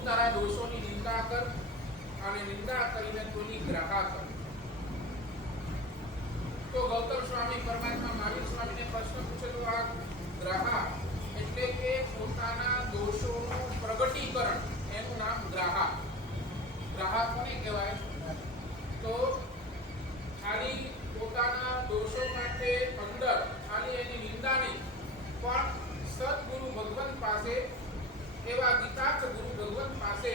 તું તારા દોષોની નિંદા કર અને નિંદા કરીને કોની ગ્રાહા કર. તો ગૌતમ સ્વામી પરમાત્મા મહાવીર સ્વામીને પ્રશ્ન પૂછે તો આ ગ્રાહા એટલે કે પોતાના દોષોનું પ્રગટીકરણ, એનું નામ ગ્રાહા. ગ્રાહા કોને કહેવાય? તો ખાલી પોતાના દોષો માટે અંદર ખાલી એની નિંદા નહીં, પણ સદગુરુ ભગવાન પાસે, એવા ગીતાર્થ ગુરુ ભગવાન પાસે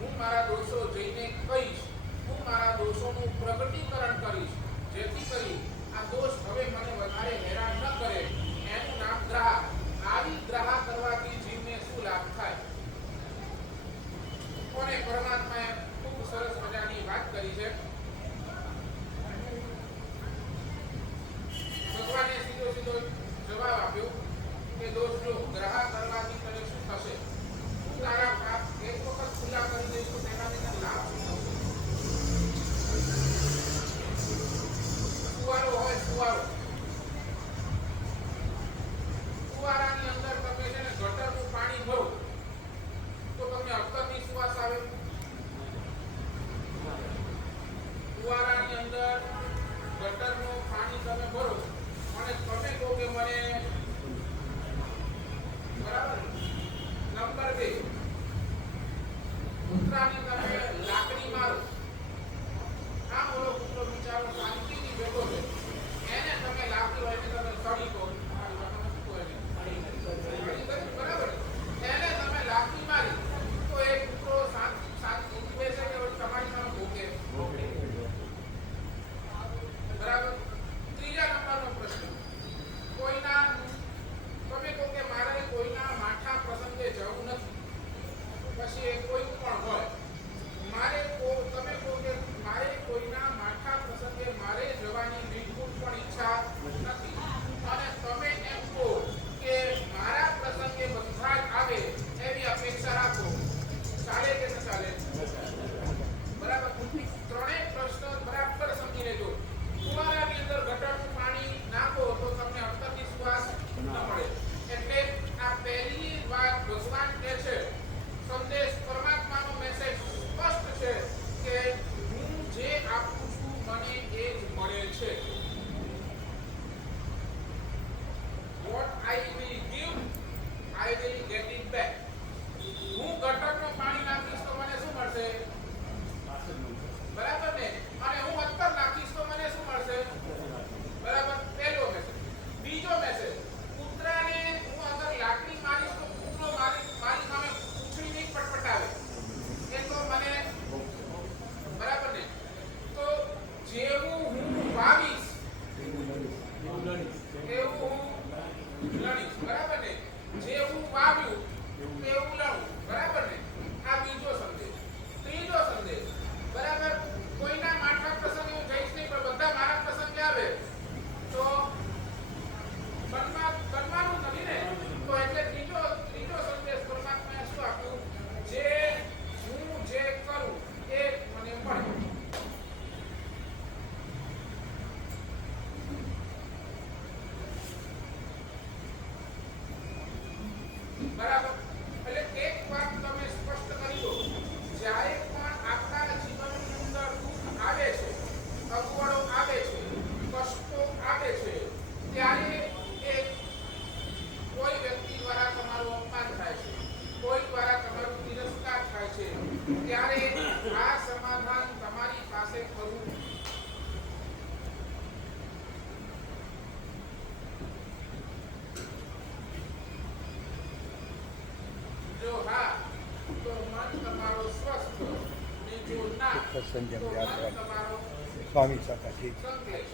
હું મારા દોષો જઈને કહીશ, હું મારા દોષોનું પ્રગટીકરણ કરીશ, જેથી કરી આ દોષ હવે મને વધારે હેરાન ન કરે. એનું નામ ગ્રાહા. આવી ગ્રાહા કરવાથી જીવને શું લાભ થાય? કોને પરમાત્માએ ખૂબ સરસ મજાની વાત કરી છે. ભગવાને સીધો સીધો જવાબ આપ્યો કે દોષ જો ગ્રાહા કરવાથી તને શું થશે? તું તારા પાપ એક વખત ખુલ્લા કરી દઈશ તો તેનાથી તને લાભ શું થશે? સુવારો હોય, સુવારો, સુવારાની અંદર તમે છે ને ગટરનું પાણી ભરો તો તમને અખતરની સુવાસ આવે. સુવારાની અંદર ગટરનું પાણી તમે ભરો અને તમે કહો કે મને, બરાબર, નંબર 2 કૂતરાની તમે લાકડી મારો, આ બોલો કૂતરો બિચારો શાંતિથી બેઠો છે, એને તમે લાકડી હોય તમે સડી કહો, બરાબર, એને તમે લાકડી મારી તો એ કૂતરો શાંતિથી બેસે કે તમારી સામે ભૂકે? બરાબર. ત્રીજા નંબરનો પ્રશ્ન, કોઈના, તમે કહો કે મારે કોઈના માઠા પ્રસંગે જવું નથી, પછી એ કોઈ પણ હોય, મારે તમે કહો કે મારે કોઈના માઠા પ્રસંગે મારે જવાની બિલકુલ પણ ઈચ્છા નથી, અને તમે એમ કહો કે મારા પ્રસંગે બધા જ આવે એવી અપેક્ષા રાખો, ચાલે કે ન ચાલે? બરાબર. ત્રણેય પ્રશ્નો બરાબર સમજી લેજો. કુવારાની અંદર ગટરનું પાણી નાખો તો તમને અખતરની સુવાસ ન મળે. એટલે આ પહેલી વાત ભગવાન કહે છે, સંદેશ પરમાત્માનો મેસેજ સ્પષ્ટ છે કે હું જે આપું છું મને એ જ મળે છે. What I will give, I will get it back. હું ગટરનું પાણી નાખીશ તો મને શું મળશે? બરાબર ને? અને હું અત્તર નાખીશ તો મને શું મળશે? બરાબર. પહેલો મેસેજ. બીજો મેસેજ, કૂતરાને હું અગર લાકડી મારીશ તો કૂતરો મારી સામે પૂંછડી નહીં પટપટાવે, એ તો મને, બરાબર ને? તો જેવું હું વાવીશ એવું હું લણીશ, બરાબર ને? જેવું વાવ્યું એવું લણું, બરાબર ને? આ બીજો સંદેશ. ત્રીજો સંદેશ, બરાબર, કોઈના માઠા પ્રસંગે હું જઈશ નહીં, પણ બધા મારા પ્રસંગે આવે તો બનવાનું નથી ને? તો એટલે ત્રીજો સંદેશ પરમાત્માએ શું આપ્યું? જે હું જે કરું એ મને મળે. બરાબર. એટલે એક વાત તમે સ્પષ્ટ કરી દો, જ્યારે પણ આપણા જીવનની અંદર દુઃખ આવે છે, અગવડો આવે છે, કષ્ટો આવે છે, ત્યારે એક કોઈ વ્યક્તિ દ્વારા તમારું અપમાન થાય છે, કોઈ દ્વારા તમારું તિરસ્કાર થાય છે, ત્યારે આ સમાધાન તમારી પાસે કરવું. જો હા તો મન તમારો સ્વસ્થ, ને જો ના તો મન તમારો સ્વામી સાથે ઠીક. સંકલેશ.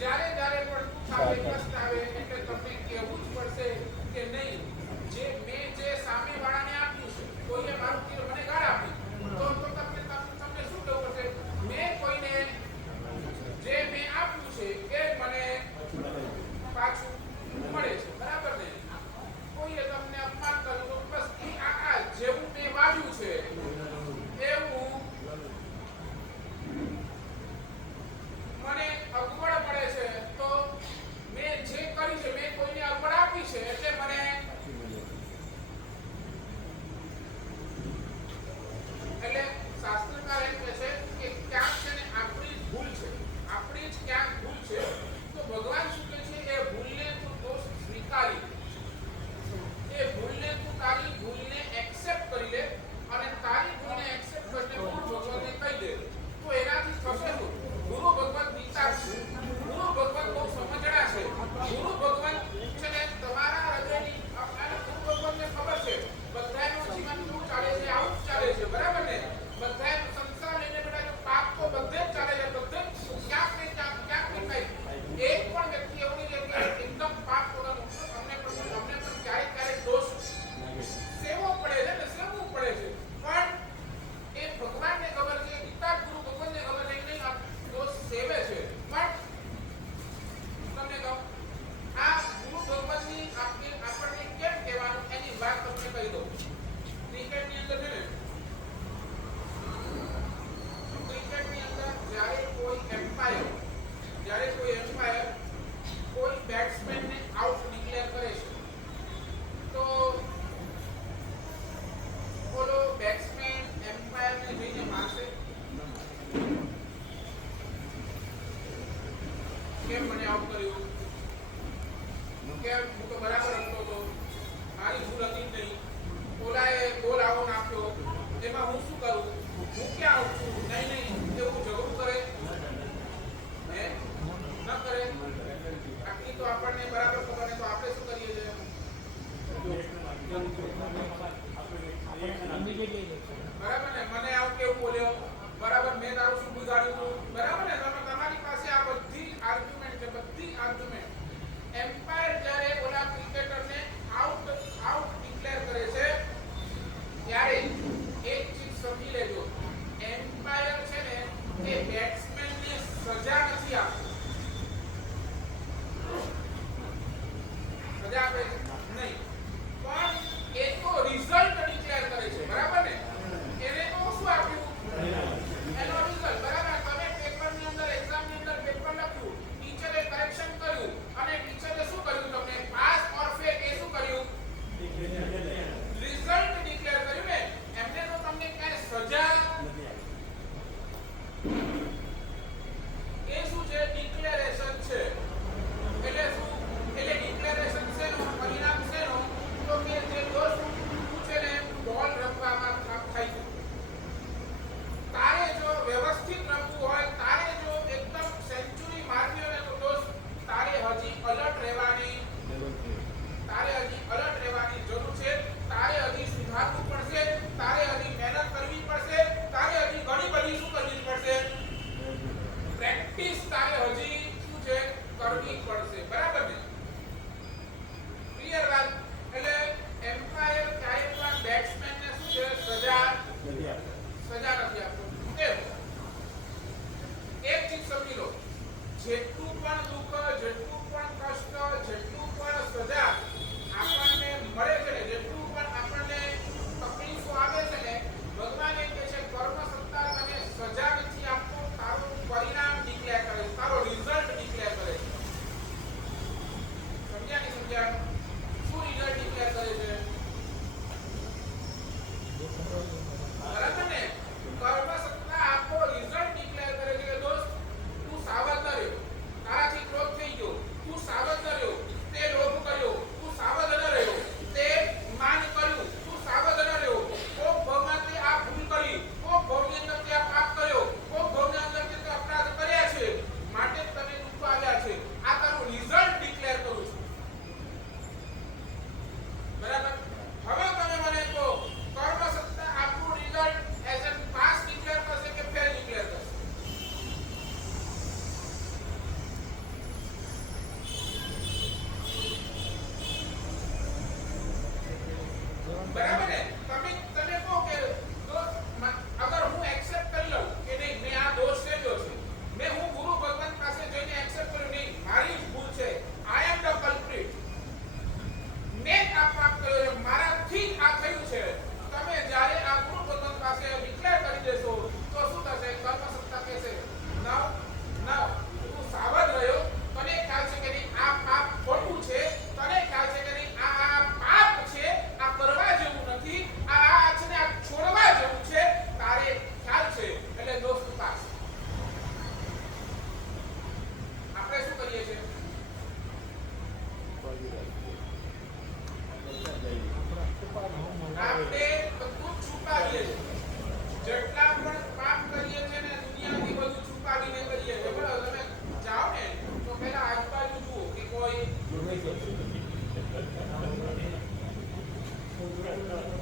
જ્યારે પણ દુઃખ આવે, કષ્ટ આવે, એટલે તમને કહેવું જ પડશે કે નહીં, મેં જે સામે વાળાને આપ્યું છે, કોઈએ મારું તીર મને ગાળ આપી તો તમને શું કહેવું પડશે? મેં કોઈને જે મેં આપ્યું છે એ મને પાછું મળે છે, બરાબર ને? કોઈએ તમને અપમાન કર્યું તો બસ આ જેવું મેં વાવ્યું છે એવું મને અગવડ પડે છે, તો મેં જે કર્યું છે, મેં કોઈને અગવડ આપી છે એટલે મને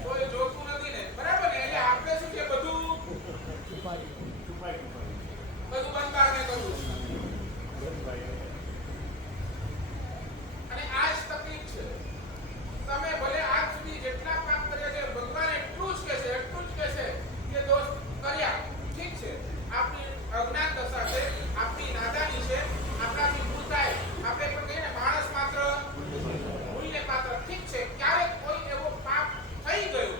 કોઈ જોતું નથી ને, બરાબર ને? એટલે આપણે શું છે બધું બધું બંધારણે કરવું છે. અને આ જ તકલીફ છે. તમે ભલે આજ સુધી જેટલા કામ કર્યા છે ભગવાન એટલું જ કહેશે કે દોસ્ત કર્યા ઠીક છે, આપણી અજ્ઞાન દશા છે, આપણી નાદાની છે, આપણાથી ભૂલ થાય, આપણે પણ કહીએ ને માણસ માત્ર ભૂલને પાત્ર, ઠીક છે. ક્યારેક કોઈ એવો પાપ થઈ ગયો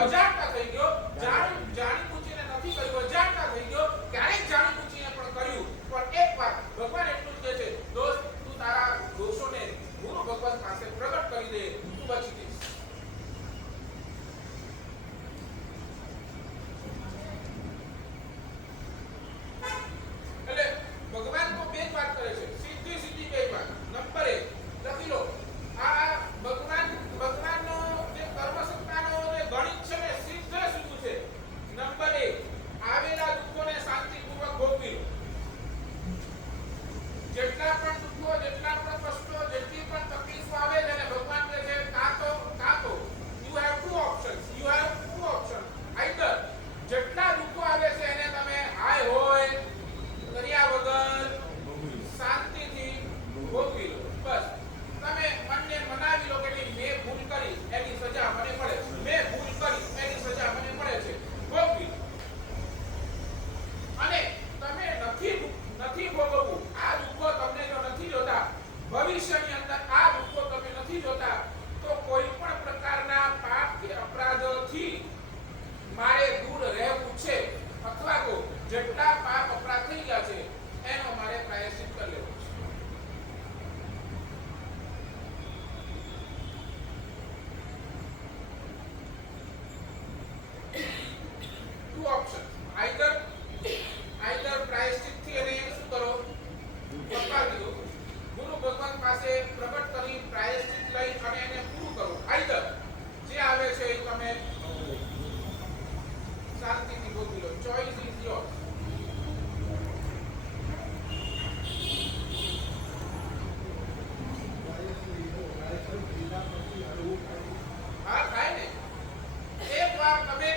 અજાણતા થઈ ગયો, જાણી પૂછીને નથી કર્યું, અજાણતા થઈ ગયો, ક્યારેક જાણી પૂછીને પણ કર્યું, પણ એક વાત ભગવાન એટલું જ કહે છે, દોસ્ત તું તારા દોષોને ગુરુ ભગવાન પાસે પ્રગટ કરી દે, તું બચી જઈશ. એટલે ભગવાન તો બે જ વાત કરે છે, સીધી બે જ વાત. નંબર 1 લખી લો, આ ભગવાનનો જે કર્મસત્તાનો જે ગણિત છે ને સીધે સીધું છે. નંબર 1 આવેલા દુઃખોને શાંતિપૂર્વક ભોગવી લો. જેટલા પણ દુઃખો, જેટલા પણ કષ્ટો, જેટલી પણ તકલીફો આવે છે ને ભગવાન કહે છે કાં તો you have two options, either જેટલા દુઃખો આવે છે એને તમે હાય હોય કર્યા વગર શાંતિથી ભોગવી લો. બસ તમે મનને મનાવી લો કે મેં ભૂલ કરી એની સજા મને મળે છે, મેં ભૂલ કરી એની સજા મને મળે છે, ભોગવી લો. અને તમે નથી ભોગવવું, આ દુઃખો તમને જો નથી જોતા, ભવિષ્યની અંદર આ દુઃખો તમે નથી જોતા, તો કોઈ પણ પ્રકારના પાપ કે અપરાધોથી મારે દૂર રહેવું છે, અથવા તો જેટલા પાપ અપરાધ થઈ ગયા છે એનો મારે પ્રાયશ્ચિત કરી લેવો છે. ટુ ઓપ્શન, આઈધર પ્રાયશ્ચિતથી એને શું કરો, પકડી દો, ગુરુ ભગવાન પાસે પ્રગટ કરી પ્રાયશ્ચિત લઈ અને એને પૂરું કરો. આઈધર જે આવે છે એ તમે શાંતિથી ભોગવી લો. Choice is yours. હા થાય ને. એક વાર તમે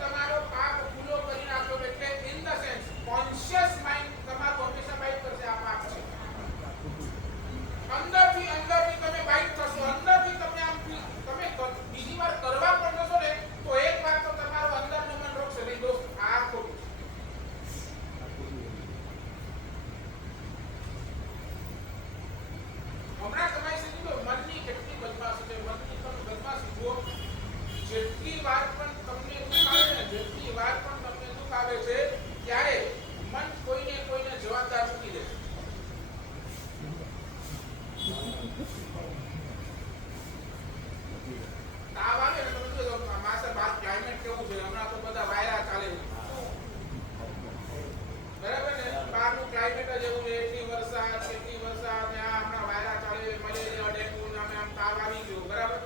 તમારો પાપ ભૂલો કરી નાખો એટલે in the sense conscious mind તમારું હંમેશા બાઇટ કરશે આ પાપ છે. અંદરથી તમે બાઇટ કરશો, અંદરથી તમે આમ તમે બીજી વાર કરવા પણ જશો ને તો એક વાર તો તમારો અંદરનું મન રોકશે, નહીં દોસ્ત આ ખોટું. હમણાં તમારી સુધી મનની કેટલી બદમાશી છે, મનની તમે બદમાશી જુઓ. જેટલી વાર પણ તમને દુઃખ આવે છે ત્યારે મન કોઈને જવાબદાર મૂકી દે. તાવ આવે ને તમે જો માસર બાર ક્લાઇમેટ કેવું છે, હમણાં તો બધા વાયરા ચાલે છે, બરાબર ને? બહારનું ક્લાઇમેટ જ એવું છે, એટલી વરસાદ ને આ હમણાં વાયરા ચાલે, મલેરિયા, ડેન્ગ્યુ નામે આમ તાવ આવી ગયો, બરાબર?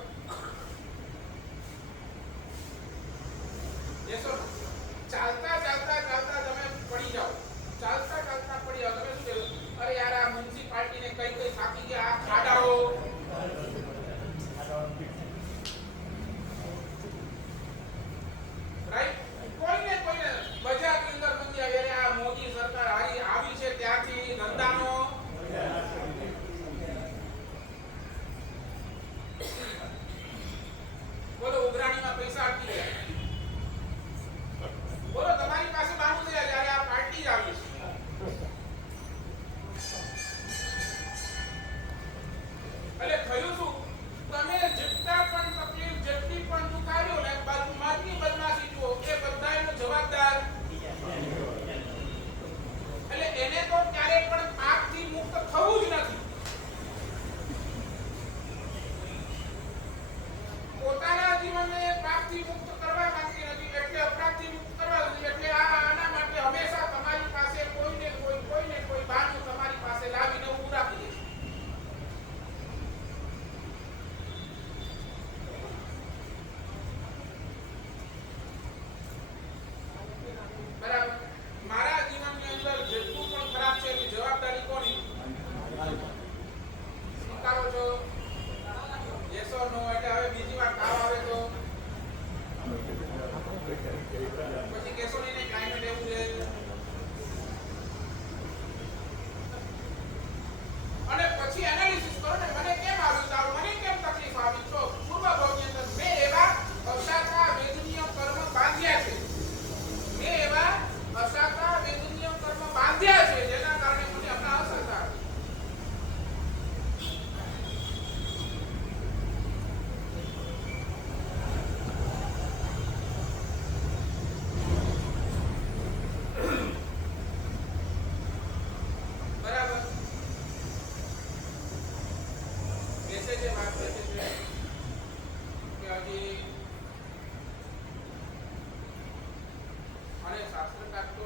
શાસ્ત્રકાર તો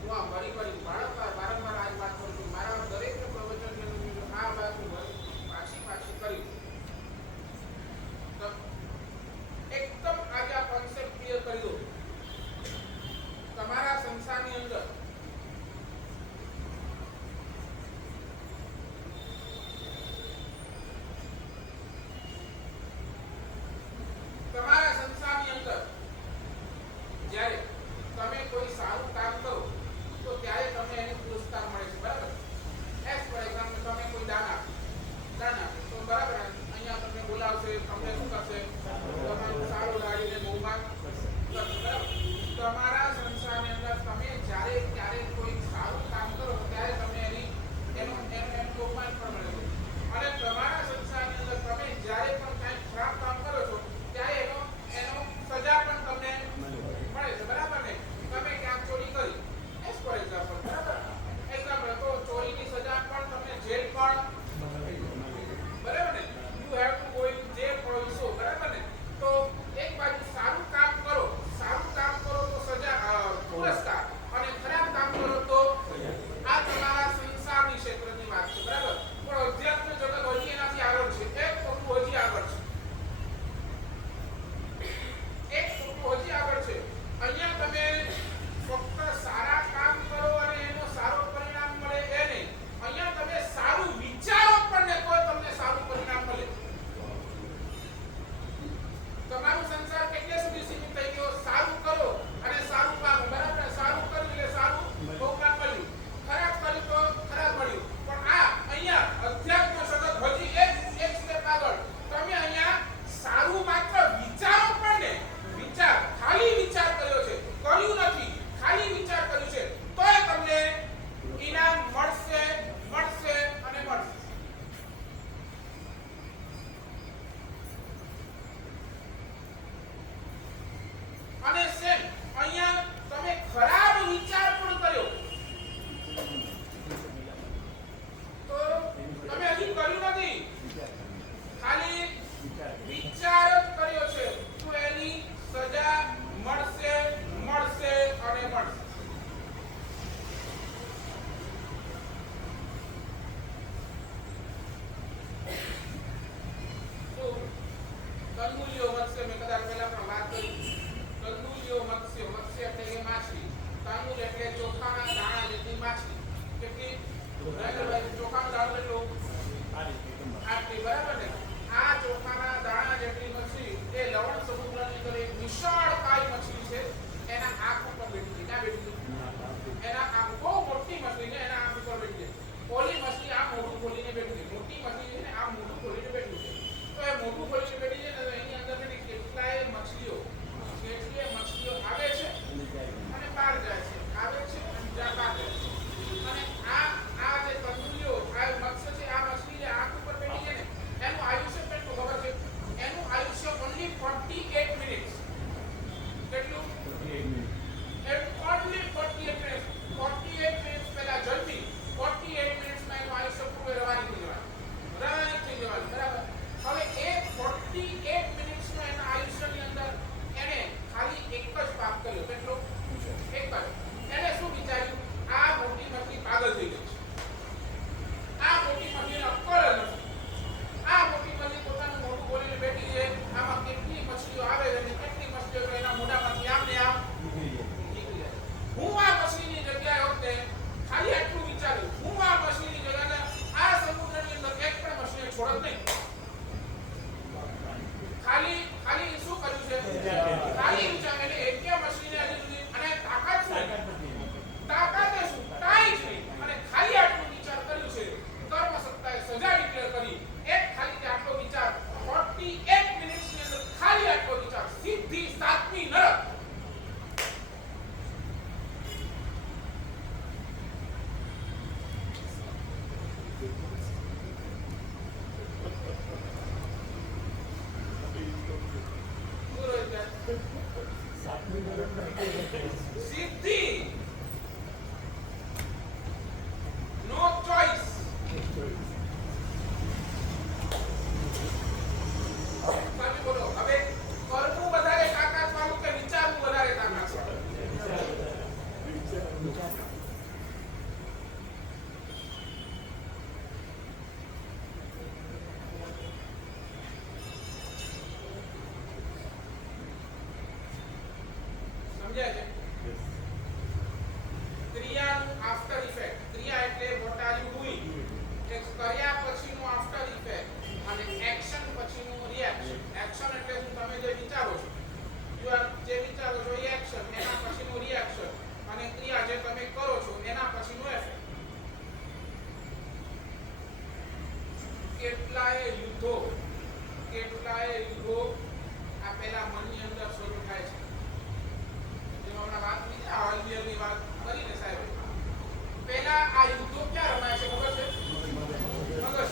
હું આ વારંવાર આ જ વાત કરું છું. મારા દરેક પ્રવચન આ વાત હું પાછી કરી તો એકદમ આજે આ કોન્સેપ્ટ ક્લિયર કરી દો. તમારા સંસારની અંદર જ્યારે તમે કોઈ સારું કામ કરો તો ત્યારે તમને એને પુરસ્કાર મળે છે, બરાબર? એસ ફોર એક્ઝામ્પલ તમે કોઈ દાન આપો તો બરાબર અહીંયા તમને બોલાવશે, તમને શું કરશે? તમારું સારું લાડીને બહુમાન કરશે, બરાબર? તમારા સંસારની અંદર તમે જ્યારે ક્યારે કોઈ સારું કામ કરો ત્યારે તમને એનું બહુમાન પણ મળે છે. અને તમારા સંસારની અંદર તમે જ્યારે પણ કંઈ ખરાબ કામ કરો છો ત્યારે એનો સજા પણ તમને મળે છે, બરાબર ને? તમે ક્યાંક ચોરી કરી, એસ ફોર એક્ઝામ્પલ, બરાબર? એક્ઝામ્પલ તો ચોરીની સજા પણ તમને જેલ પણ, બરાબર ને? You have to go in jail also, બરાબર ને? તો એક બાજુ સારું કામ કરો તો સજા પુરસ્કાર, અને ખરાબ કામ કરો તો આ તમારા સંસારની ક્ષેત્રની વાત છે, બરાબર? પણ અધ્યાત્મ જગત હજી એનાથી આગળ છે, એક પગલું હજી આગળ છે. અહીંયા તમે ફક્ત સારા કામ કરો અને એનો સારો પરિણામ મળે એ નહીં. અહીંયા તમે સારું વિચારો પણ ને તો તમને સારું પરિણામ મળે. તમારું સંસાર કેટલે સુધી સીમિત થઈ ગયો? સારું કરો અને સારું પામો, બરાબર? સારું કર્યું એટલે સારું બહુમાન મળ્યું, ખરાબ કર્યું તો ખરાબ મળ્યું. પણ આ અહીંયા અધ્યાત્મ જગત હજી એક સ્ટેપ આગળ. તમે અહીંયા સારું માત્ર વિચારો પણ ને, વિચાર ખાલી વિચાર કર્યો છે, કર્યું નથી, ખાલી વિચાર કર્યું છે, તોય તમને ઇનામ મળશે અને મળશે. અને સેમ અહીંયા તમે ખરાબ વિચાર પણ કર્યો તો તમે હજી કર્યું નથી, ખાલી વિચાર જ કર્યો છે, તો એની સજા મળશે અને મળશે. તો કંદમૂલ્યો મત્સ્ય, મેં કદાચ પહેલા પણ વાત કરી. કંદમૂલ્યો મત્સ્ય એટલે કે માછલી. કંદમૂલ એટલે ચોખાના દાણા જેટલી માછલી. કેટલી? ચોખાનો દાણો કેટલો? આટલી, બરાબર ને? આ ચોખાના દાણા જેટલી મછલી એ લવણ સમુદ્રની અંદર એક વિશાળકાય મછલી છે. એના આંખ ઉપર બેઠી છે. ક્યાં બેઠી છે? એના આંખ, બહુ મોટી મછલી છે, એના આંખ ઉપર બેઠી છે. ઓલી મછલી આ મોઢું ખોલીને બેઠી છે. મોટી મછલી છે ને આ મોઢું ખોલીને બેઠી છે. તો એ મોઢું ખોલીને બેઠી છે ને, તો એની અંદર કેટલાય મછલીઓ આવે છે અને બહાર જાય છે, આવે છે અને બહાર જાય છે. અને આ જે કંદમૂલ્યો, આ મત્સ્ય છે, આ મછલી જે આંખ ઉપર બેઠી છે ને, એનું આયુષ્ય કેટલું ખબર છે? એનું આયુષ્ય only 48 મિનિટ્સ. કેટલું? only 48 minutes. 48 મિનિટ્સ પહેલા જલ્દી 48 મિનિટ્સમાં એનું આયુષ્ય પૂરું રવાની થઈ જવાનું, બરાબર? હવે એ 48 મિનિટ્સનો એના આયુષ્યની અંદર એને ખાલી એક જ પાપ કર્યો. કેટલો? એક જ. એને શું વિચાર્યું? આ મોટી મછલી પાગલ થઈ ગઈ છે, આ મોટી મછલીને અક્કલ જ નથી. આ મોટી મછલી પોતાનું મોઢું ખોલીને બેઠી છે, આમાં કેટલી મછલીઓ આવે છે અને કેટલી મછલીઓ તો એના મોઢામાંથી આમ ને આમ નીકળી જાય. હું આ મછલીની જગ્યાએ હોતે ખાલી આટલું વિચાર્યું, હું આ મછલીની જગ્યાએ આ સમુદ્રની અંદર એક પણ મછલીને છોડત નહીં. ખાલી શું કર્યું છે? ખાલી વિચાર. એટલે એક મછલીને હજી સુધી, અને તાકાત શું? તાકાત શું? કાંઈ જ નહીં. અને ખાલી આટલું વિચાર કર્યું છે. કર્મ સત્તાએ સજા ડિક્લેર કરી. એક ખાલી આટલો વિચાર 48 મિનિટ્સની અંદર, ખાલી આટલો વિચાર, સીધી સાતમી નરક. સીધી, નો ચોઇસ. સાચું બોલો. હવે કરવું વધારે તાકાત વાળું કે વિચારવું વધારે તાકાત વાળું? સમજાય છે? ક્રિયાનું આફ્ટર ઇફેક્ટ. ક્રિયા એટલે what are you doing? કે કર્યા પછીનું આફ્ટર ઇફેક્ટ અને એક્શન પછીનું રિએક્શન. એક્શન એટલે શું? તમે જે વિચારો છો, જે વિચારો છો એ એક્શન, એના પછીનું રિએક્શન અને ક્રિયા જે તમે કરો છો એના પછીનું ઇફેક્ટ. કેટલાય યુદ્ધો આ પહેલા મનની અંદર શરૂ થાય છે. જેમ હમણાં વાત કરી આ અલ્યની વાત કરીને સાહેબ, પહેલા આ યુદ્ધો ક્યાં રમાય છે ખબર છે? મગજ.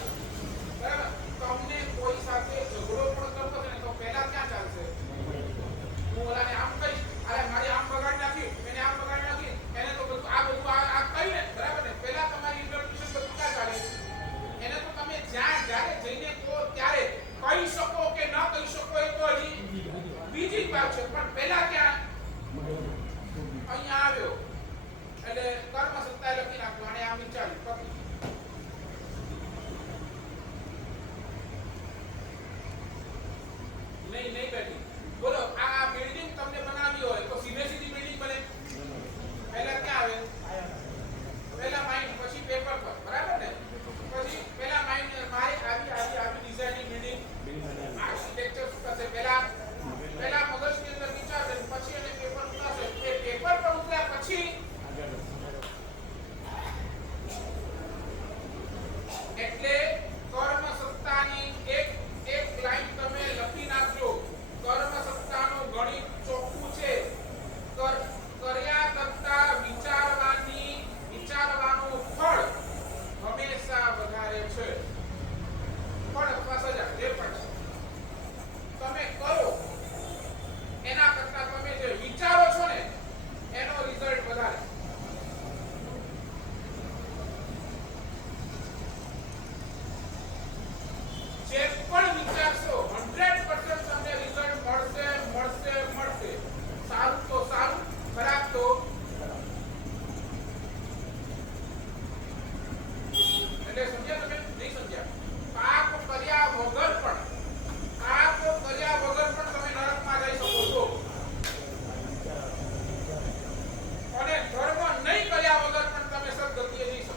બરાબર. તમને કોઈ સાથે ઝઘડો પણ કરવો છે ને તો પહેલા ક્યાં ચાલશે? હું ઓલાને આમ કહીશ, અરે મારી આમ બગાડી નાખી, એને આમ બગાડી નાખી, એને તો બધું આ કહીને, બરાબર ને? પહેલા તમારી ઇન્ટરપ્રિટેશન બધું ક્યાં ચાલે? એને તો તમે જ્યારે જઈને કહો ત્યારે કહી શકો કે ન કહી શકો એ તો હજી બીજી જ વાત છે, પણ પહેલા ક્યાં અહીંયા આવ્યો એટલે કર્મ સત્તાએ લખી નાખ્યું અને આમ વિચાર્યું પતિ. નહીં બેઠી. બોલો આ બિલ્ડિંગ તમને બનાવી હોય તો સીધી બિલ્ડિંગ બને? પહેલા ક્યાં આવે? પહેલા માઇન્ડ, પછી પેપર પર, બરાબર ને? પછી પહેલા માઇન્ડ મારે આવી ડિઝાઇનિંગ બિલ્ડિંગ આર્કિટેક્ચર કરશે. પહેલા મગજની અંદર વિચારશે, પછી એને પેપર ઉતારશે. એ પેપર પર ઉતાર્યા પછી એટલે કર્મ સત્તાની એક લાઈન તમે લખી નાખજો. કર્મ સત્તાનું ગણિત ચોખ્ખું છે. કર્યા કરતા વિચારવાનું ફળ હંમેશા વધારે છે. ફળ અથવા સજા જે પણ છે તમે કરો એના કરતા તમે જે વિચારો છો ને એનો રિઝલ્ટ વધારે. જે પણ વિચારશો 100% તમને રિઝલ્ટ મળશે. સારું તો સારું, ખરાબ તો એટલે સમજ્યા તમે? નહીં સમજ્યા? પાપ કર્યા વગર પણ તમે નરકમાં જઈ શકો છો અને ધર્મ નહીં કર્યા વગર પણ તમે સદગતિએ જઈ શકો.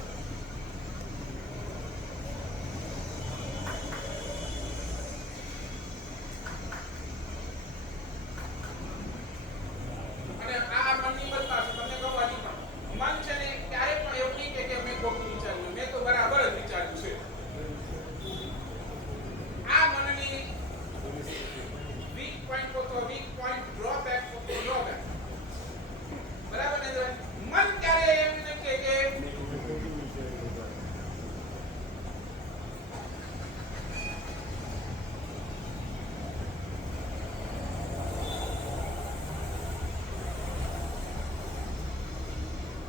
અને આ મનની બદલાશે. તમને કહું હજી પણ મન છે ને ક્યારે પણ એવું નહીં કે મેં ખોટું વિચાર્યું, મેં તો બરાબર જ વિચાર્યું છે. આ મનની વીક પોઈન્ટ ડ્રોબેક. બરાબર ને? મન ક્યારે એમ નહીં કે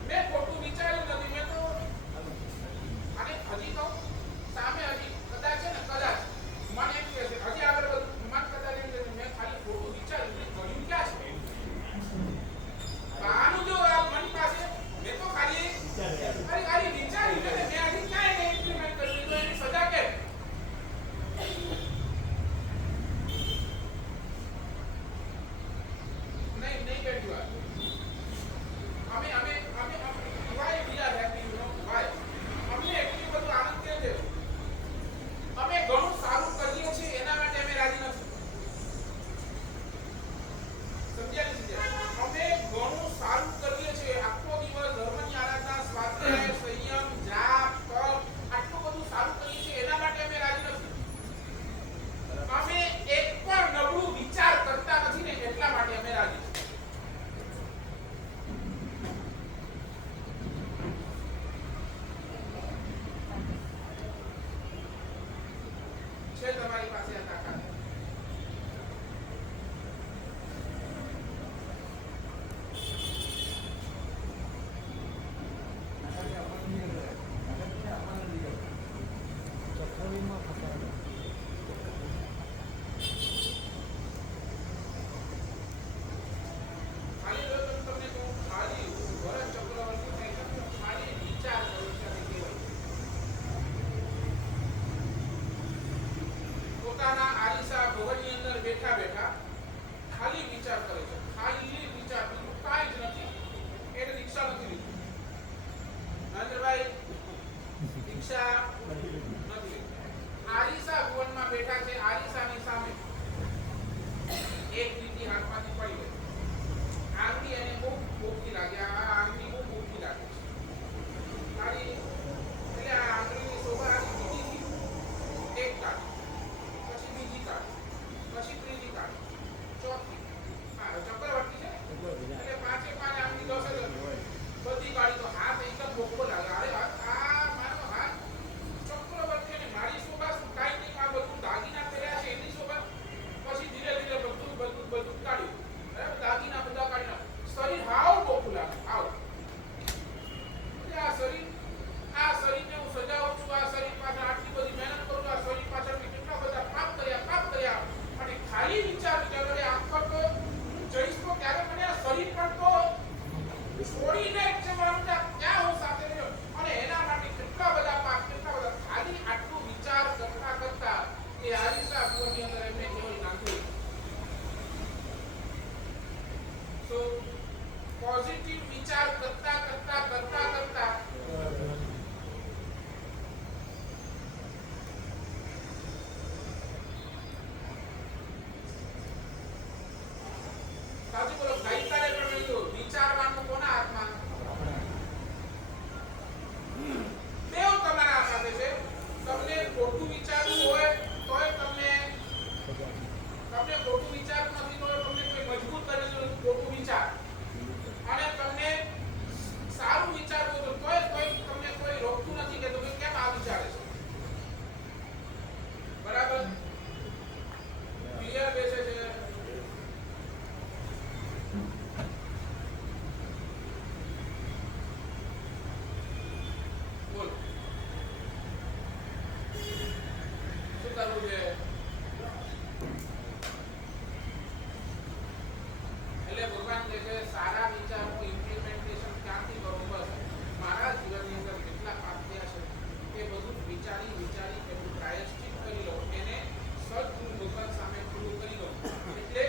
મેં ખોટું વિચાર્યું નથી, મેં તો અને હજી તો સામે હજી કદાચ છે ને કદાચ મન એમ કહે છે, હજી આગળ બધું મન કદાચ એમ કહે છે મેં ખાલી ખોટું વિચાર્યું, મેં કર્યું ક્યાં છે? બહાનું જો આ મન પાસે મેં તો ખાલી વિચાર્યું છે, મેં હજી ક્યાં એને ઇમ્પ્લિમેન્ટ કર્યું, તો એની સજા કે નહીં બેઠું. અમે why we are happy, you know why? અમને એટલું બધું આનંદ કેમ છે? અમે ઘણું સારું કરીએ છીએ એના માટે અમે રાજી નથી. સમજ્યા? અમે ઘણું સારું કરીએ છીએ, આખો દિવસ ધર્મની આરાધના, સ્વાધ્યાય, સંયમ, જાપ, તપ આટલું બધું સારું કરીએ છીએ એના માટે અમે રાજી નથી. અમે એક પણ નબળું વિચાર કરતા નથી ને એટલા માટે અમે રાજી છીએ. પોઝિટિવ વિચાર કરતા કરતા કરતા કરતા સાચું બોલો. ગઈકાલે પણ મેં કીધું વિચારવાનું કોના હાથમાં? બેવ તમારા હાથે છે. તમને ખોટું વિચારવું હોય તોય તમને ખોટું વિચારવું નથી તો તમને કોઈ મજબૂર કરી દે ખોટું વિચાર, અને તમને સારું વિચારવું તો તોય તમને કોઈ રોકતું નથી કે તમે કેમ આ વિચારે છો. બરાબર? ક્લિયર બેસે છે? બોલ શું કરવું છે? એટલે ભગવાન કહે છે સારા વિચારનું ઇમ્પ્લિમેન્ટેશન ક્યાંથી કરવું? બસ મારા જીવનની અંદર કેટલા પાપ થયા છે એ બધું વિચારી એનું પ્રાયશ્ચિત કરી લો, એને સદગુરુ ભગવાન સામે પૂરું કરી લો, એટલે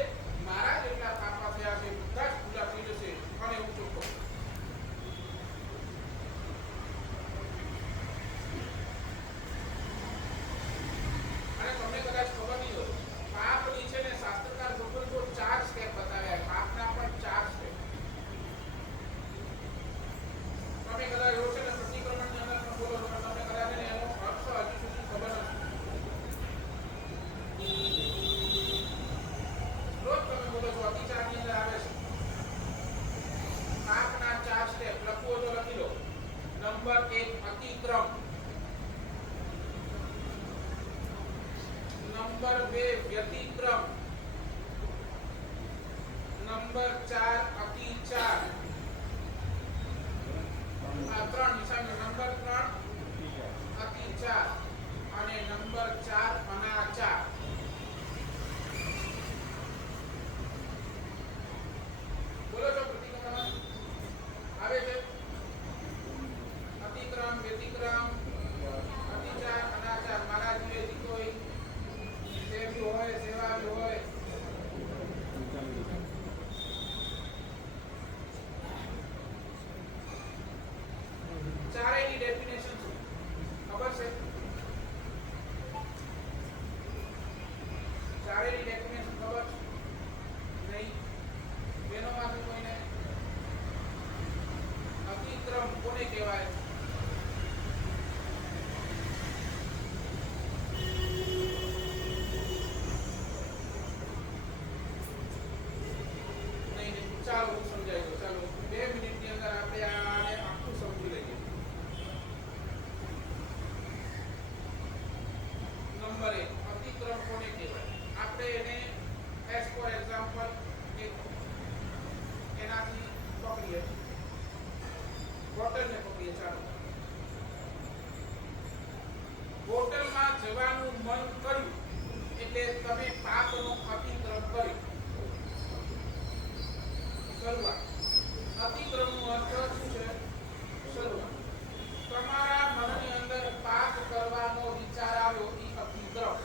મારા જેટલા પાપા થયા છે બધા જ પૂરા થઈ જશે અને હું ચોખ્ખો. અને તમને કદાચ ખબર નહીં હોય, પાપની છે ને શાસ્ત્રકાર ભગવાન તો 4 સ્ટેપ બતાવ્યા. પાપના પણ 4 સ્ટેપ. તમે કદાચ એવો છે ને પ્રતિક્રમણની અંદર પણ બોલો છો, તમને કદાચ એને એનો અર્થ હજી સુધી ખબર નથી. રોજ તમે બોલો છો, અતિચારની અંદર આવે છે પાપના 4 સ્ટેપ. લખવું તો લખી લો. નંબર 1 અતિક્રમ, નંબર 2 વ્યતિક્રમ, નંબર 4 અતિચાર. આ 3 નિશાન. નંબર 3 અતિચાર અને નંબર 4 અનાચાર. બોલો છો પ્રતિક્રમણ આવે છે? અતિક્રમ, વ્યતિક્રમ, અતિચાર, અનાચાર. મારા જીવે કોઈ સેવી હોય, સેવાવી હોય, ચારેયની ડેફિનેશન શું ખબર છે? ચારેયની ડેફિનેશન ખબર છે? નહીં? બેનોમાંથી કોઈને? અતિક્રમ કોને કહેવાય? નહીં. ચાલો હું સમજાવી દઉં. ચાલો 2 મિનિટની અંદર આપણે આને આખું સમજી લઈએ. નંબર 1 અતિક્રમ કોને કહેવાય? આપણે એને એઝ ફોર એક્ઝામ્પલ એનાથી પકડીએ, બોટલને પકડીએ. ચાલો, બોટલમાં જવાનું મન કર્યું એટલે તમે પાપનો અતિક્રમ કર્યો. શરૂઆત. અતિક્રમનો અર્થ શું છે? શરૂઆત. તમારા મનની અંદર પાપ કરવાનો વિચાર આવ્યો એ અતિક્રમ.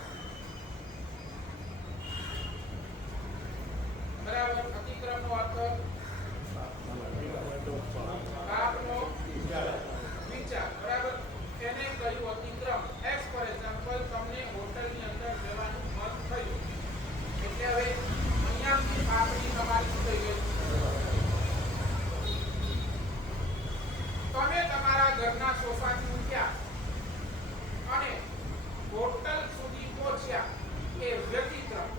બરાબર? અતિક્રમનો અર્થ પાપનો વિચાર. બરાબર? એને કહ્યું અતિક્રમ. એઝ ફોર એક્ઝામ્પલ તમને હોટલની અંદર જવાનું મન થયું એટલે હવે અહીંયાથી પાપની તમારી શું થઈ ગઈ? તમે તમારા ઘરના સોફાથી ઉઠ્યા અને હોટલ સુધી પહોંચ્યા એ વ્યતિક્રમ.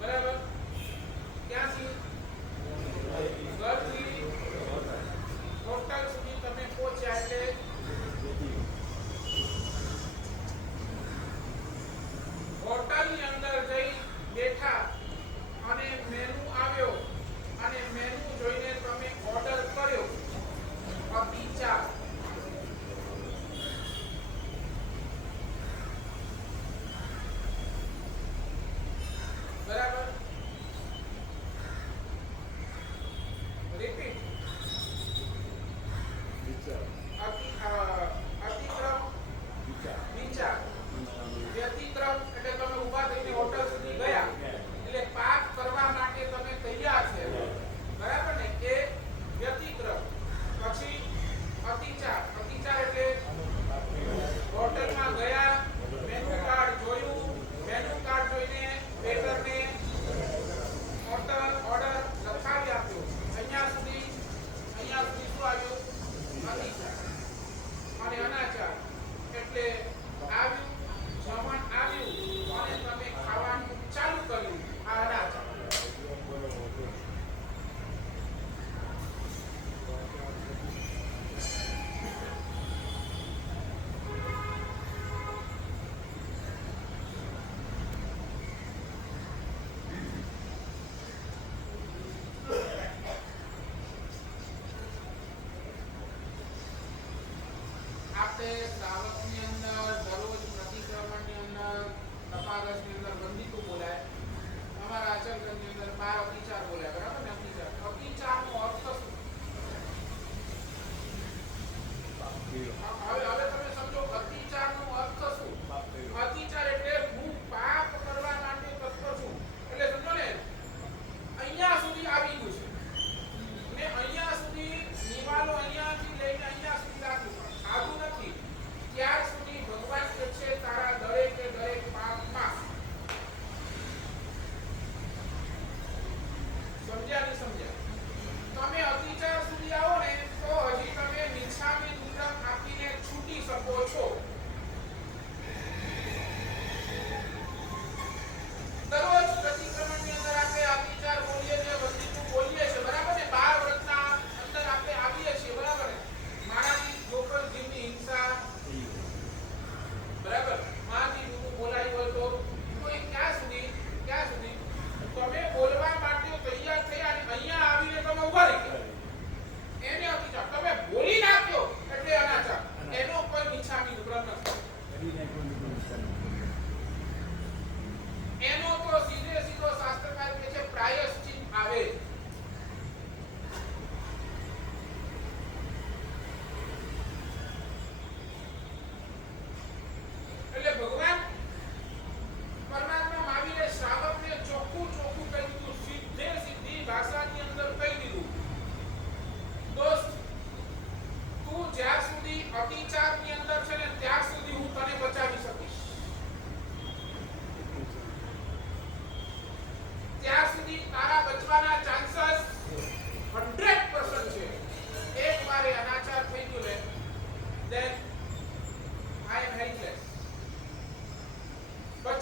બરાબર? ક્યાંથી? ઘરથી હોટલ સુધી તમે પહોંચ્યા એટલે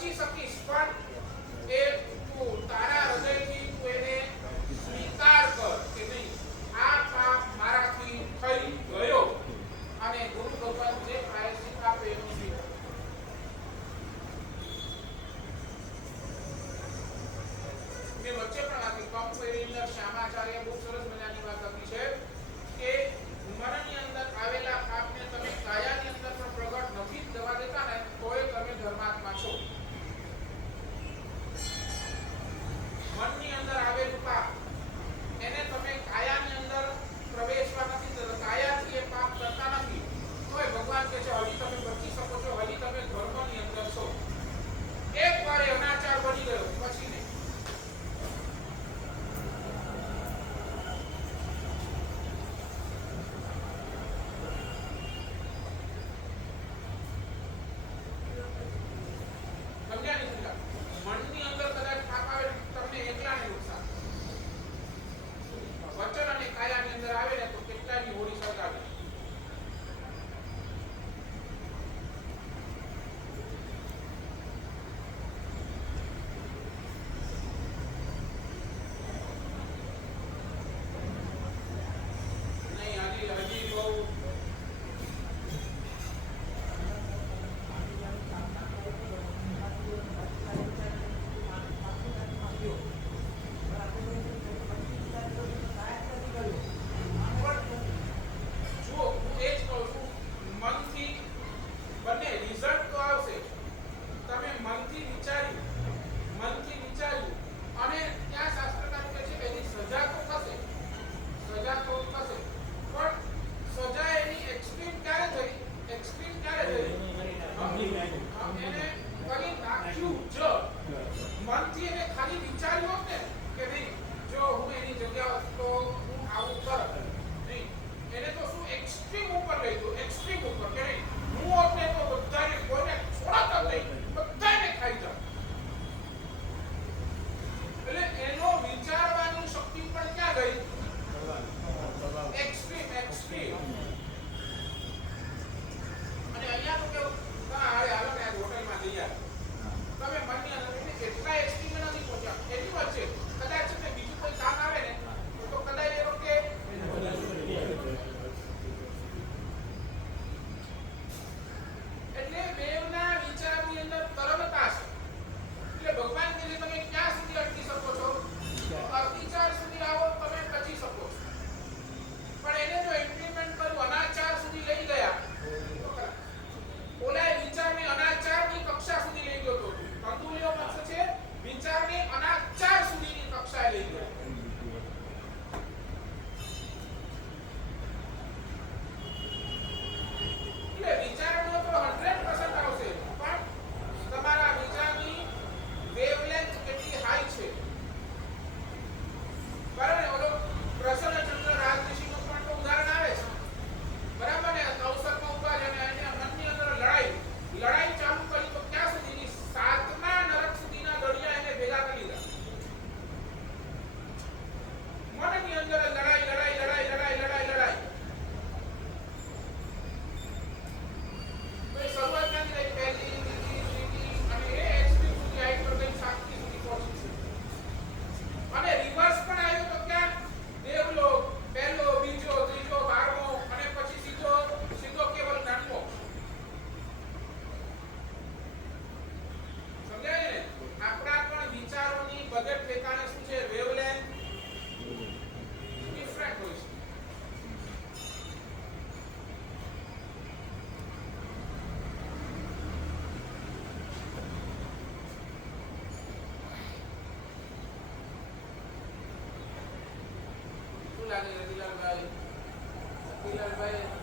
બચી શકીશ, પણ એ તું તારા હૃદયથી તું એને સ્વીકાર કર કે નહીં, આ પાપ મારાથી થઈ ગયો અને ગુરુ ભગવાન જે પ્રાયશ્ચિત આપે એનું સ્વીકાર. મેં વચ્ચે પણ વાત કરી, કમ્પેરિંગર શ્યામાચાર્ય બહુ સરસ મજાની વાત લખી છે કે મનની અંદર આવેલા પાપને તમે કાયાની અંદર પણ પ્રગટ નથી જવા દેતા ને તોય તમે ધર્માત્મા છો. મનની અંદર આવેલું પાપ એને તમે કાયાની અંદર પ્રવેશવા નથી દેતા, કાયાથી એ પાપ કરતા નથી, તોય ભગવાન કહે છે હજી તમે બચી શકો છો, હજી તમે ધર્મની અંદર છો. એક વાર એ અનાચાર બની ગયો પછી નહીં. મનની અંદર કદાચ પાપ આવે તમને એકલાને નુકસાન, વચન અને કાયાની અંદર આવે ને તો કેટલાની હોળી સળગાવે.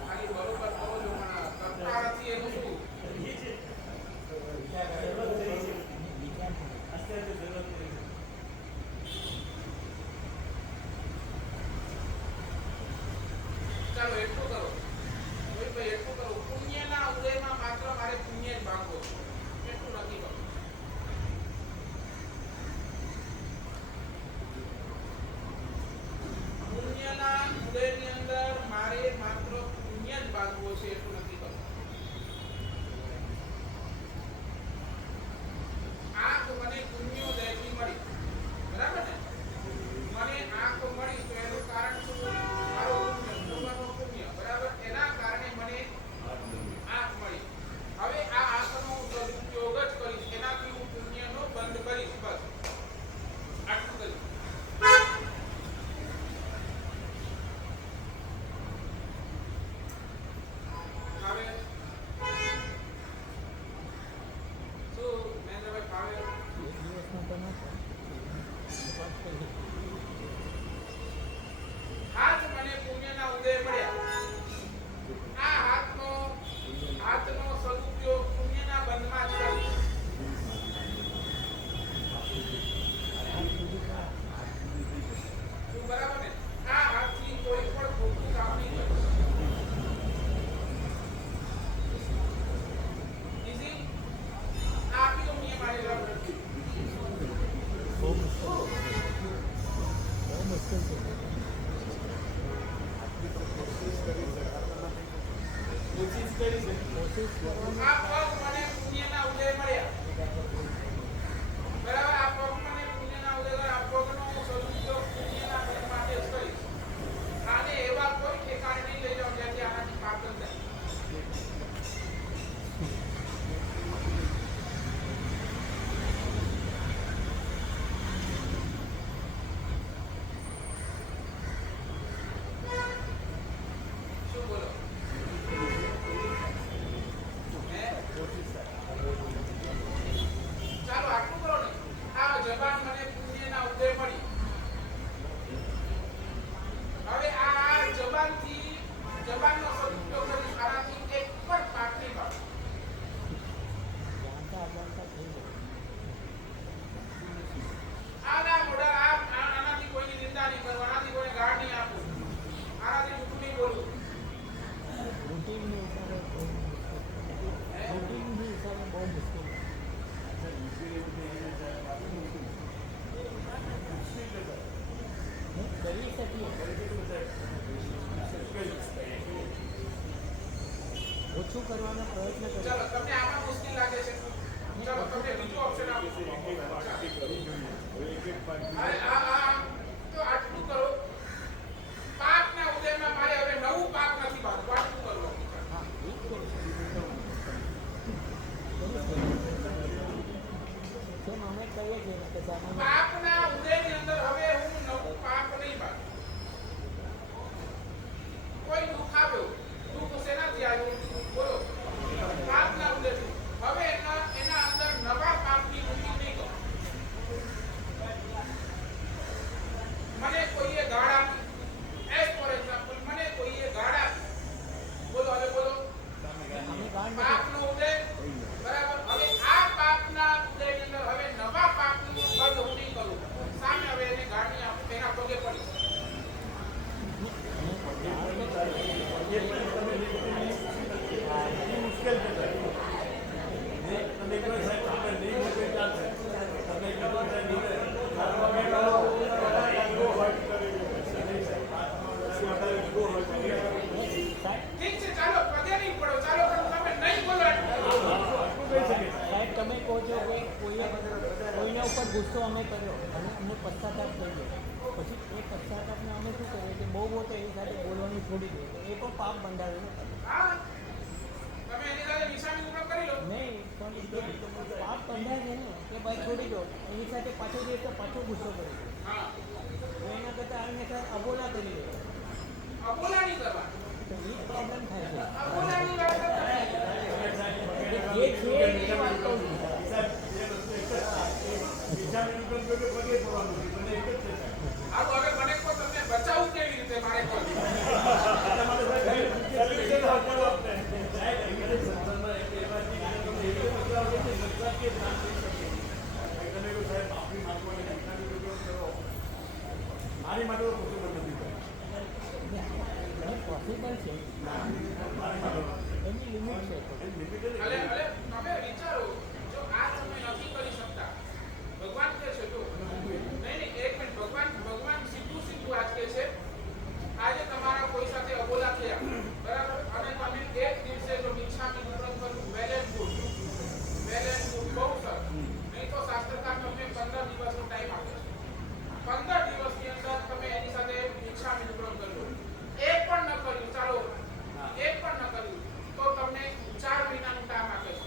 ખાલી બરોબર કહો છો પણ કરતા નથી એનું શું? ચાલો એટલું કરો, ભાઈ એટલું કરો, પુણ્યના ઉદયમાં માત્ર મારે પુણ્ય જ માંગવો છે, એટલું નથી કરવું. પુણ્યના ઉદયની અંદર મારે માત્ર પુણ્ય જ માંગવો છે, એટલું નથી કરવું. હાથ મને પુણ્યના ઉદય મળ્યા. આ હાથનો સદુપયોગ પુણ્યના બંધમાં જ કરીશ. શું બરાબર ને? આ હાથથી કોઈ પણ ખોટું કામ નહીં કરીશ. ઈઝી? આ આપી દો નિયમ આવેલા. બહુ મુશ્કેલ છે. આ પગ મને પુણ્યના ઉદય મળ્યા. બરાબર? આ પગ મને પુણ્યના ઉદય મળ્યા. આ પગનો સદુપયોગ પુણ્યના ફળ માટે જ કરીશ. આને એવા કોઈ ઠેકાણે નહીં લઈ જાઓ જ્યાંથી આનાથી પાપ બંધાય. શું બોલો? ચાલો આટલું કરો ને. આ જબાન મને પુણ્યના ઉદય મળી. હવે આ જબાનનો સદુપયોગ કરી આનાથી એક પણ પાપ નહીં પાડો. આનાથી કોઈની નિંદા નહીં કરવાની, આનાથી કોઈને ગાળ નહીં આપવું, આનાથી જૂઠું નહીં બોલવું. બહુ મુશ્કેલ કરી શકીએ. ઓછું કરવાનો પ્રયત્ન કરીએ. ચાલો તમને આમાં મુશ્કેલ લાગે છે, ચાલો તમને બીજો ઓપ્શન આપું. હવે તો આટલું કરો. પાપના ઉદયમાં મારે હવે નવું પાપ નથી બાંધવું. આટલું કરવું. જેમ અમે કહીએ છીએ ને કે પાપના ઉદયની અંદર હવે હું નવું પાપ નહીં બાંધું. કોઈ દુઃખ આવ્યો, દુઃખ શેનાથી આવ્યું? બોલો. પાપના ઉદયથી. હવે એના અંદર નવા પાપની વૃત્તિ નહીં કરો. મને કોઈએ ગાળ આપી, એઝ ફોર એક્ઝામ્પલ મને કોઈએ ગાળ આપી. બોલો હવે બોલો. પાપનો ઉદય. બરાબર. હવે આ પાપના ઉદયની અંદર હવે નવા પાપનું બંધ હું નહીં કરું. સામે હવે એને ગાળ નહીં આપું, તેના પગે પડીશ. મુશ્કેલ છે. તમે કોઈ સાહેબ આપણે નહીં મૂકે ચાલશે. તમે કરો સાહેબ ઠીક છે, ચાલો પગે નહીં પડો. ચાલો પણ તમે નહીં બોલો. સાહેબ તમે કહો છો કે કોઈના ઉપર ગુસ્સો અમે કર્યો અને અમને પશ્ચાતાપ થઈ ગયો, પછી એ પશ્ચાતાપને અમે શું કરીએ કે બહુ તો એની સાથે બોલવાનું છોડી દઈએ, તો એ પણ પાપ બંધાવે ને. હા, તમે એની સાથે વિસામી ઉપરામ કરી લો. નહીં પણ પાપ બંધાય છે ને કે ભાઈ છોડી દો, એની સાથે પાછો જઈએ તો પાછો ગુસ્સો કરે છે. હા, તો એના કરતાં આને સર અબોલા કરી દે અબોલા નહીં કરવા. તો એ પ્રોબ્લેમ થાય છે. અબોલાની વાત કરતા જે છે એ વાત કહું છું. હારું, હવે મને કહો તમને બચાવવું કેવી રીતે? મારે કહો. મારી માટે પોસિબલ નથી. પોસિબલ છે, એની લિમિટ છે. અલે તમે વિચારો, જો આ તમે નથી કરી શકતા, ભગવાન કહે છે જો નહીં એક મિનિટ, ભગવાન સીધું આજ કહે છે, આજે તમારા કોઈ સાથે અબોલા થયા, બરાબર, અને તમે એક દિવસે જો મિચ્છામી દુક્કડમ કર્યું, વેલ એન્ડ ગુડ, બહુ સરસ. નહીં તો શાસ્ત્રકાર તમને 15 દિવસનો ટાઈમ આપે છે. 15 દિવસની અંદર તમે એની સાથે મિચ્છામી દુક્કડમ કર્યું, એક પણ ન કર્યું, ચાલો એક પણ ન કર્યું, તો તમને 4 મહિનાનું ટાઈમ આપે છે.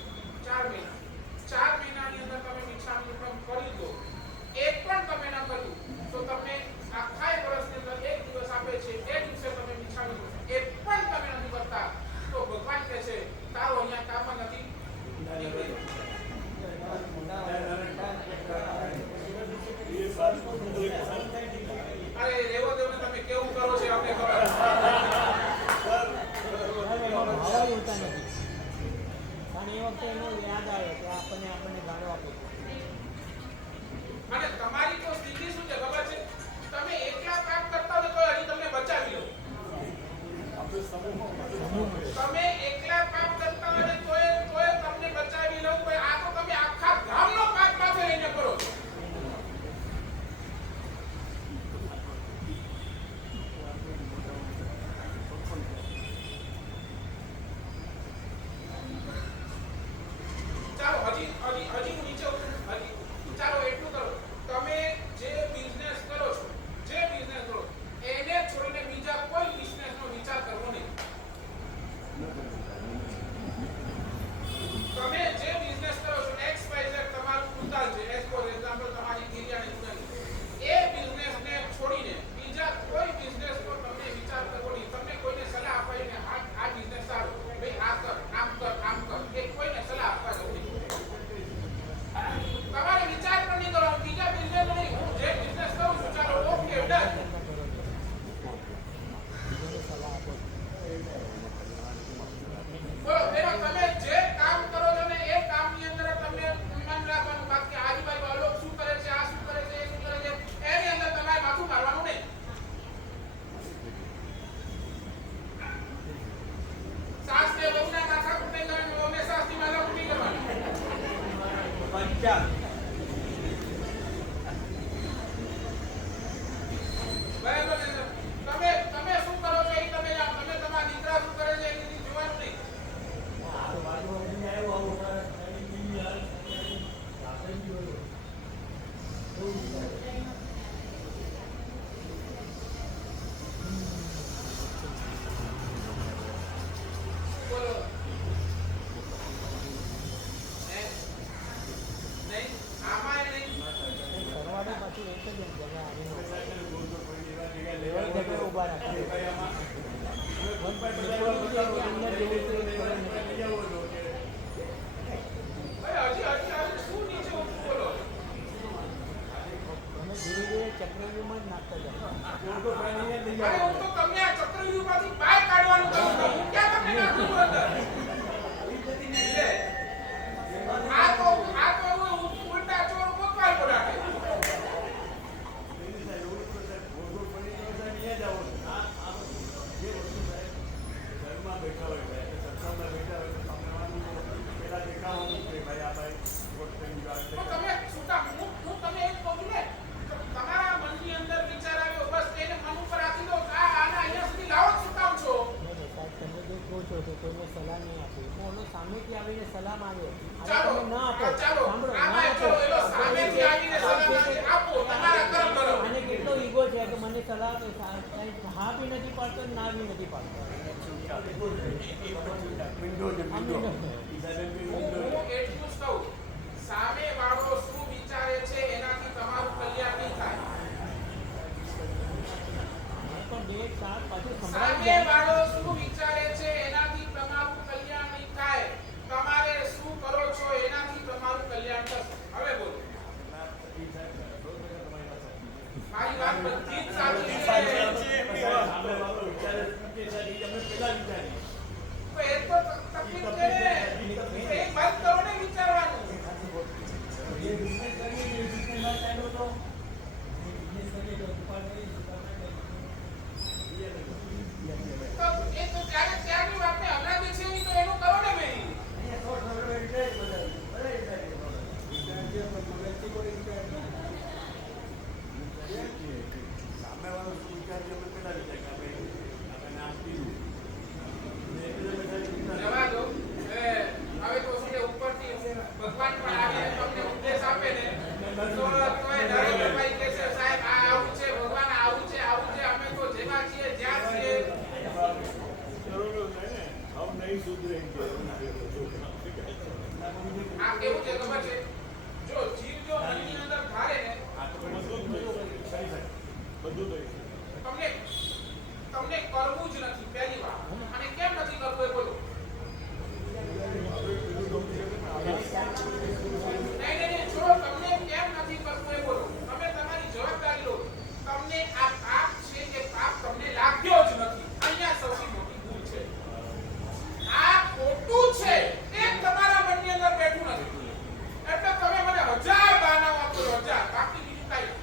બરાબર છે? તમે શું કરો છો એ તમે તમારા દીકરા શું કરે છે એની જોવાનું નહીં. બોલો. હે? નહીં આમાંય નહીં. સરવાળે પાછું એક જ જગ્યા આવીને ઊભા રાખે ભાઈ હજી શું નીચે ઊંચું બોલો. તમે ધીરે ધીરે ચક્રવ્યૂહમાં જ નાખતા જાઓ. અરે હું તો તમને આ ચક્રવ્યૂહમાંથી બહાર કાઢવાનું કહું છું. હું ક્યાં તમને નાખું છું અંદર? લે. આ તો એવું ઉલટા ચોર ગોતવાય પડે. તો તમે શું કામ હું તમને એક કહું છું ને તમારા મનની અંદર વિચાર આવ્યો બસ એને મન ઉપર રાખી દો આના અહીંયા સુધી લાવો જ શું કામ છો? નહીં, સાહેબ તમે જે કહો છો કે કોઈને સલાહ નહીં આપી હું ઓલો સામેથી આવીને સલાહ માંગે અને ચાલો તમે ના આપો ચાલો સાંભળો ના આમાં આપો ચલો એલો સામેથી આવીને સલાહ આપો તમારા કર્મ કરો. અને કેટલો ઈગો છે કે મને સલાહ આપે કંઈ હા બી નથી પાડતો ને ના બી નથી પાડતો હું એટલું જ કહું સામે વાળો શું વિચારે છે એનાથી તમારું કલ્યાણ નહીં થાય. પણ બે ચાર પાછું સામે સંભળાવી વાળો શું વિચારે છે એનાથી તમારું કલ્યાણ નહીં થાય. તમારે શું કરો છો એનાથી તમારું કલ્યાણ થશે. હવે બોલો. મારી વાત બધી જ સાચી છે. તો એ તો તકલીફ છે ને. એ બંધ કરો ને વિચારવાનું. તો એ તો ત્યારની વાતને હમણાં જે છે એ તો એનું કરો ને ભાઈ. જવા દો. હવે તો શું છે ઉપરથી ભગવાન પણ આવીને તમને ઉપદેશ આપે ને તો એ નરેન્દ્રભાઈ કહે છે સાહેબ આ આવું છે ભગવાન આવું છે અમે તો જેવા છીએ જ્યાં છીએ. આ કેવું છે ખબર છે જો જીવ જો મનની અંદર ધારે ને તમને કરવું જ નથી પહેલી વાર. અને કેમ નથી કરવું એ બોલો. નહીં છોડો તમને કેમ નથી કરવું એ બોલો. તમે તમારી જવાબદારી લો. તમને આ પાપ છે એ પાપ તમને લાગ્યો જ નથી. અહીંયા સૌથી મોટી ભૂલ છે. આ ખોટું છે એ તમારા મનની અંદર બેઠું નથી. એટલે તમે મને 1000 બહાના આપો 1000 બાકી બીજું કાંઈ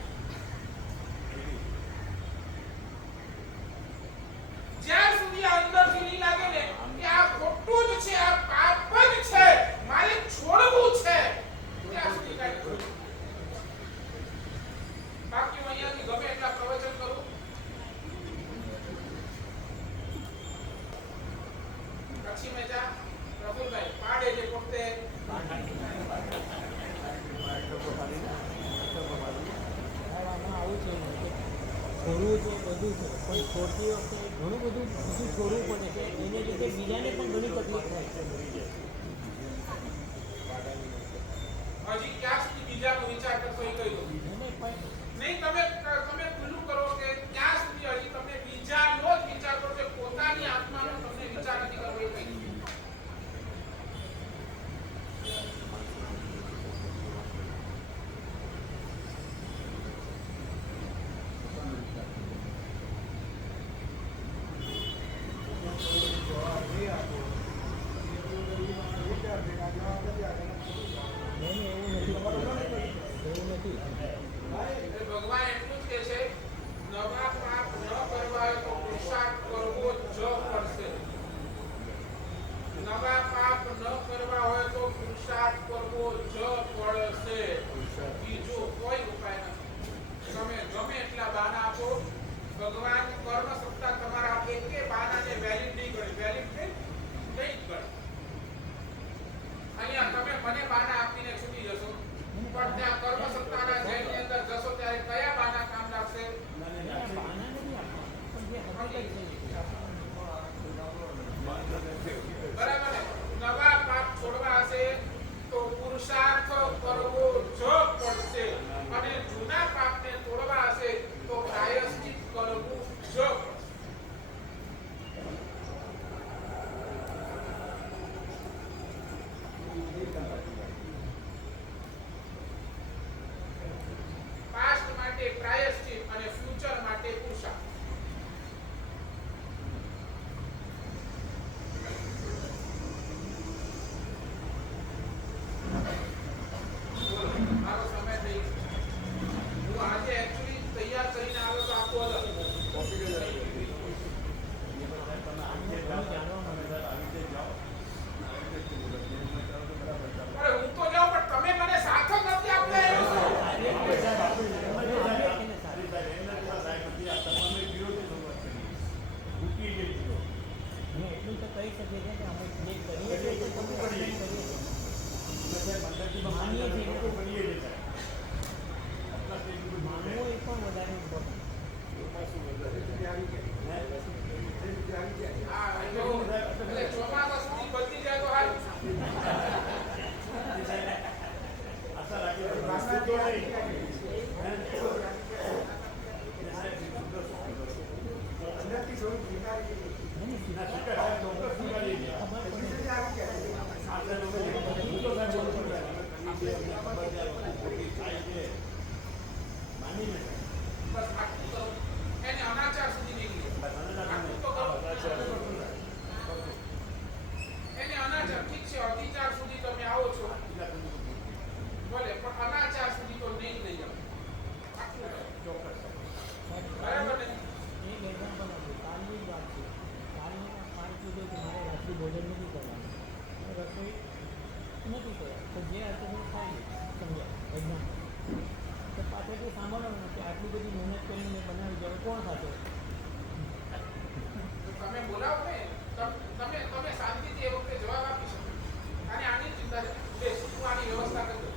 જ્યાં સુધી આ અંદરથી નહીં લાગે ને કે આ ખોટું જ છે આ પાપ જ છે મારે છોડવું છે ત્યાં સુધી કાંઈ નહીં. બાકી હું અહીંયાથી ગમે એટલા પ્રવચન કરું પછી મેં જા પ્રફુલભાઈ પાડે જે પોતે આમાં આવું છે ને કે છોડવું છે બધું છે પણ છોડતી વખતે ઘણું બધું બીજું છોડવું પડે છે એને લીધે બીજાને પણ ઘણી તકલીફ થાય છે. હજી ક્યાં સુધી બીજાનો વિચાર કરશો એ કહી દો. એને પણ નહીં તમે ખુલ્લું કરો કે ક્યાં સુધી હજી તમે બીજાનો જ વિચાર કરો કે પોતાની આત્માનો તમને વિચાર નથી કરવો એ કહી દો. એવું નથી. ભગવાન એટલું જ કહે છે નવા પાપ ન કરવા હોય તો પુરુષાર્થ કરવો જ પડશે. નવા પાપ ન કરવા હોય તો પુરુષાર્થ કરવો જ પડશે. માનીએ છીએ લોકો કરીએ છીએ સાહેબ. આપણા સ્ટેજ ઉપર માનવું એ પણ વધારે ઇમ્પોર્ટન્ટ હા એટલે ચોમાસા સુધી બચી જાય તો હાલ આશા રાખીએ છીએ. વાસ્તુ તો નહીં. હે? એ સાહેબ સુંદર ના સ્વીકાર સાહેબ ચોક્કસ સ્વીકારીએ છીએ. ખબર પડે આ સાહેબ અમે હું તો સાહેબ બોલું છું સાહેબ. આ બે અમને ખબર છે આ વસ્તુ ખોટી થાય છે. માનીને સાહેબ. બસ આટલું કરો એને અનાચાર સુધી નહીં લઈએ. બસ મને આટલું તો કરો એને અનાચાર ઠીક છે અતિચાર સુધી તમે આવો છો ભલે પણ અનાચાર સુધી તો નહીં લઈ જાઓ આટલું કરો. બરાબર ને? એક એક્ઝામ્પલ આપું કાલની જ વાત છે કાલને 5 કીધું કે મારે રાત્રિ ભોજન નથી કરવાનું રસોઈ નથી કરવાની તો જે હશે હું ખાઈ લઈશ સમજ્યા એક્ઝામ્પલ તો પાછળથી સાંભળવાનું કે આટલી બધી મહેનત કરીને મેં બનાવી જાય કોણ ખાતો તો તમે બોલાવો ને તમે શાંતિથી એ વખતે જવાબ આપી શકો અને આની ચિંતા છે બેસ હું આની વ્યવસ્થા કરી દઉં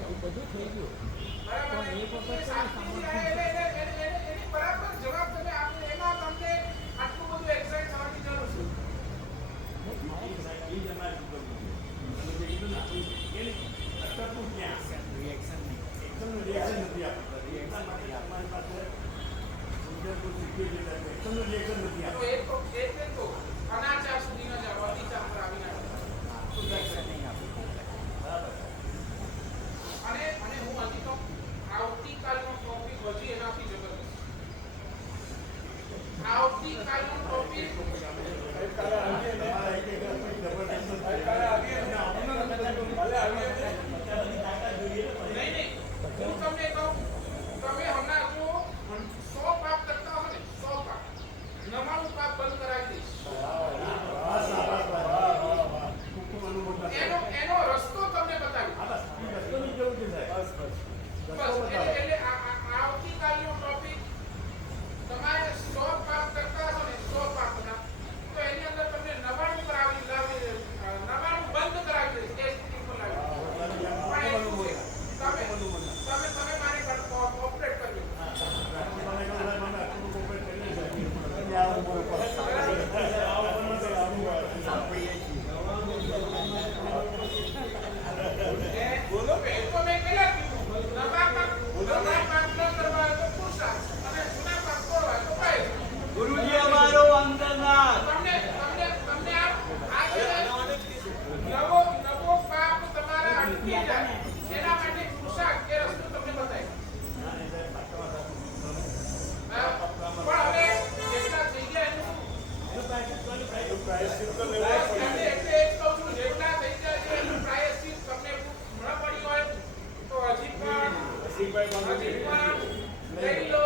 એવું બધું થઈ ગયું બરાબર પણ ને? એક વખત એ તો શાંતિથી સાંભળવું એની બરાબર જવાબ તમે આપો એમાં તમને આટલું બધું એક્સાઇટ થવાની જરૂર છે એ જ અમારે શું કરવું છે. તમે જે કીધું ને આપણું એની અટકવું ક્યાં? એકદમનું રિએક્શન નથી આપતા. રિએક્શન માટે અમારી પાસે સુંદરપુર શીખીએ છીએ સાહેબ. એકદમનું રિએક્શન નથી તો આપતા. એક તો એટલે તો અનાચાર સુધી ન જાઓ અતિચાર પર આવી ના જાઓ. બરાબર. અને હું હજી તો આવતીકાલનો ટોપિક હજી એનાથી જબરદસ્ત આવતીકાલનો ટોપિક તમારા એક એક જબરદસ્ત નહીં હું તમને કહું તમે હમણાં જો 100 પાપ કરતા હો ને 100 પાપ 99 પાપ બંધ કરાવી દઈશ એનો રસ્તો તમને બતાવી બસ એટલે આવતીકાલનો ટોપિક તમારે 100 પાપ કરતા હશો ને 100 પાપના તો એની અંદર તમને 99 કરાવી 99 બંધ કરાવી દઈશ એ સ્થિતિ પર લાવી પણ એટલું છે તમે મારે કોઓપરેટ કરજો બોલો બે તો મેં પહેલા કીધું નવા પાપ ન કરવા હોય તો પુરુષાર્થ અને જૂના પાપ કરવા હોય તો કાય ગુરુજી અમારો અંતરનાથ તમને આ જે નવો પાપ તમારા અટકી જાય એના માટે પુરુષાર્થ કે રસ્તો તમને બતાવ્યો પણ હવે જેટલા થઈ ગયા એનું એટલે એક કહું છું જેટલા થઈ ગયા છે એનું પ્રાયશ્ચિત તમને ન પડી હોય તો હજી પણ લઈ લો